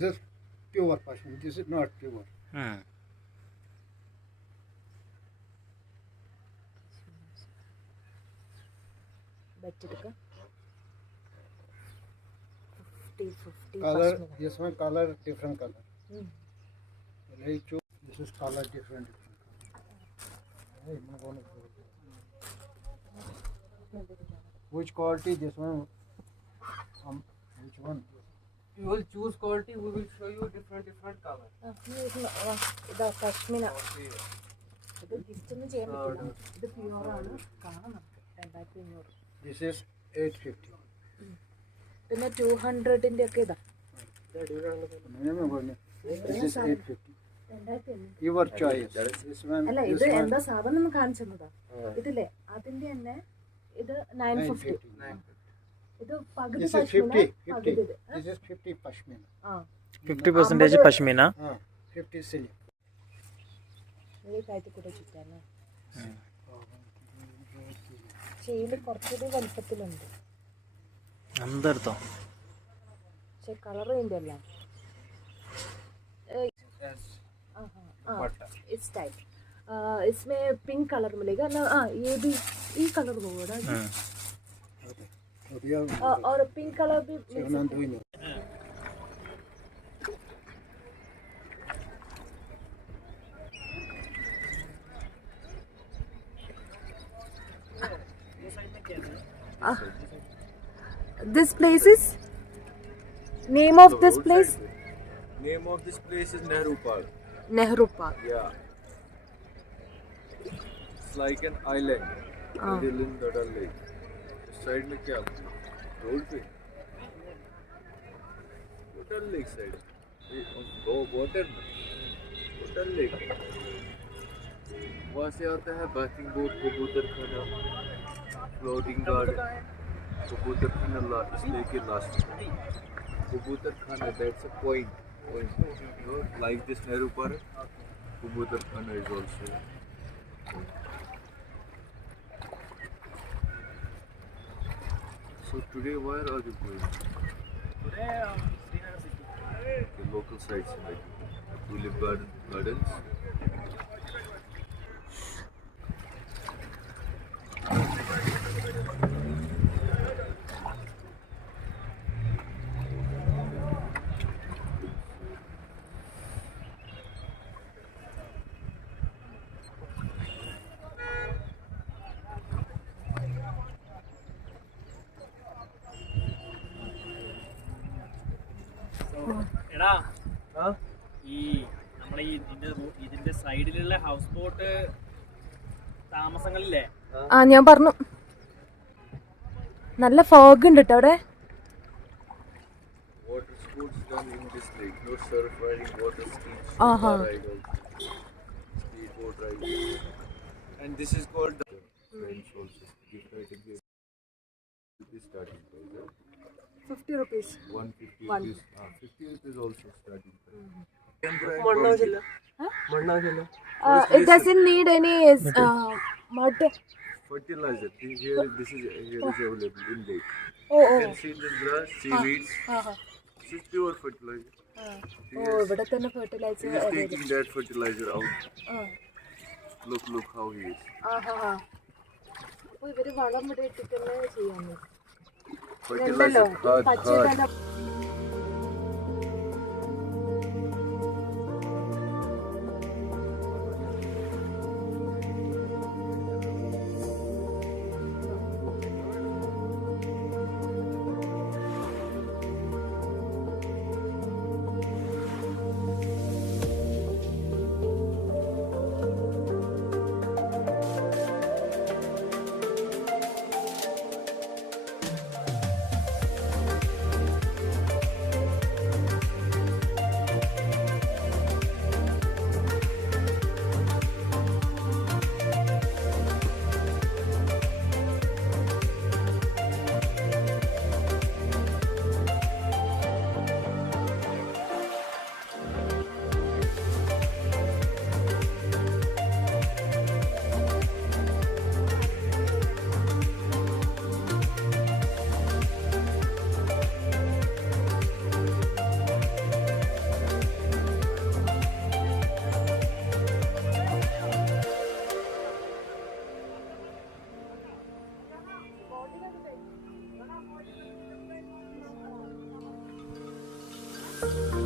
This is pure pashmina. This is not pure. Color, this one color, different color. This is color different. Which quality? This one. Which one? You will choose quality. We will show you different color. The pashmina. This is 850. പിന്നെ 200-ന്റെ ഒക്കെ ഇതാ. This is 850. Your choice. This one. അല്ല ഇത് എന്താ സാധനം എന്ന് കാണിച്ചു തന്നതാ. ഇതില്ലേ അതിന്റെ തന്നെ ഇത് 950. ഇത് പകുതി pashmina. This is 50 pashmina. 50% pashmina. 50 silk. ഇത് കൈത്ത് കൂടെ ചുറ്റാണ്. ചെയില് കുറച്ചുകൂടി വലുപ്പത്തിലുണ്ട്. अंदर പക്ഷെ കളർ ഇതിന്റെ അല്ല. इस टाइप इसमें पिंक कलर मिलेगा ना. ये भी ये कलर होगा और पिंक कलर भी This place is name of this place? Name of this place is Nehru Park. Nehru Park. Yeah. It's like an island. Middle in the Dal Lake. इस side में क्या? Road पे. Dal Lake side. Go water में. Dal Lake. वहाँ से आता है bathing boat, कबूतर खाना, floating garden. कबूतर खाना इस lake के last. कबूतर खाना, that's a point. Like this Nehru Park, Kabutar Khana is also. So today where are you going? Today Srinagar city. The local sites like Tulip Gardens. എടാ ഈ നമ്മളെ ഇതിന്റെ സൈഡിലുള്ള ഹൗസ് ബോട്ട് താമസങ്ങളില്ലേ? ഞാൻ പറഞ്ഞു നല്ല ഫോഗ് ഉണ്ട് കേട്ടോ അവിടെ. Water sports done in this lake. No surf riding, water skiing, skateboard riding. And this is called French also. This starting price. 50 rupees. 150 rupees. 50 rupees also starting price. It doesn't need any mud. Fertilizer. Here is available in lake. Oh. You can see this grass, seaweeds. This is pure fertilizer. ഇവിടെ തന്നെ fertiliser. He is taking that fertilizer out. Look how he is. അപ്പോൾ ഇവര് വളം ഇവിടെ ഇട്ടിട്ട് തന്നെ ചെയ്യാൻ. Fertilizer. Hard. है